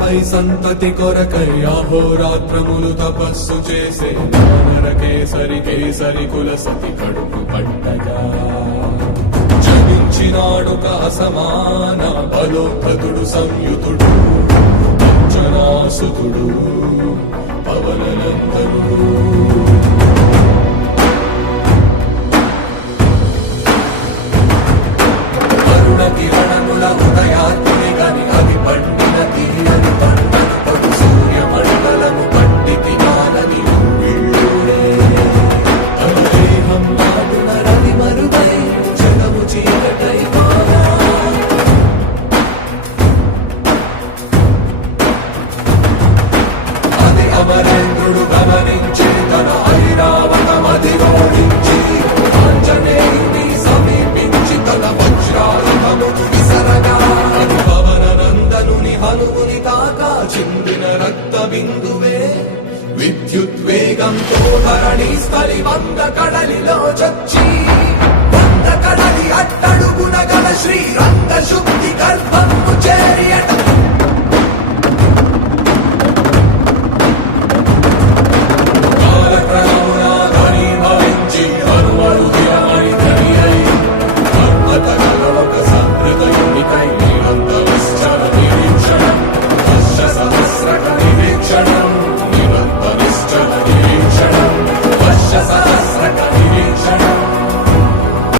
పై సంతతి కొరకై అహోరాత్రములు తపస్సు చేసే నరకేసరి కేసరి కుల సతి కడుపు పట్టగా జనించినాడు సమాన బలోద్ధతుడు సంయుతుడు అంజనాసుతుడు పవననందనుడు కిరణముల ఉదయాత్మి గని అది పండిన తీయని పంటను పడు సూర్యమండలము పండితి జ్ఞానని వీళ్ళుడే అనుదేహం నాడున రవి మరుగై జగము చీకటై మారా అది అమరేంద్రుడు గమనించి తన ఐరావతమది ఓడించి ఆంజనేయుని సమీపించి తన వజ్రాయుధమును విసరగా అది పవననందనుని హనుముని తాకా చిందిన రక్త బిందువే విద్యుద్వేగంతో ధరణి స్థలి వంద కడలిలో చచ్చి వంద కడలి అట్టడుగున గల శ్రీరంగ శుద్ధి గర్భము చేరియట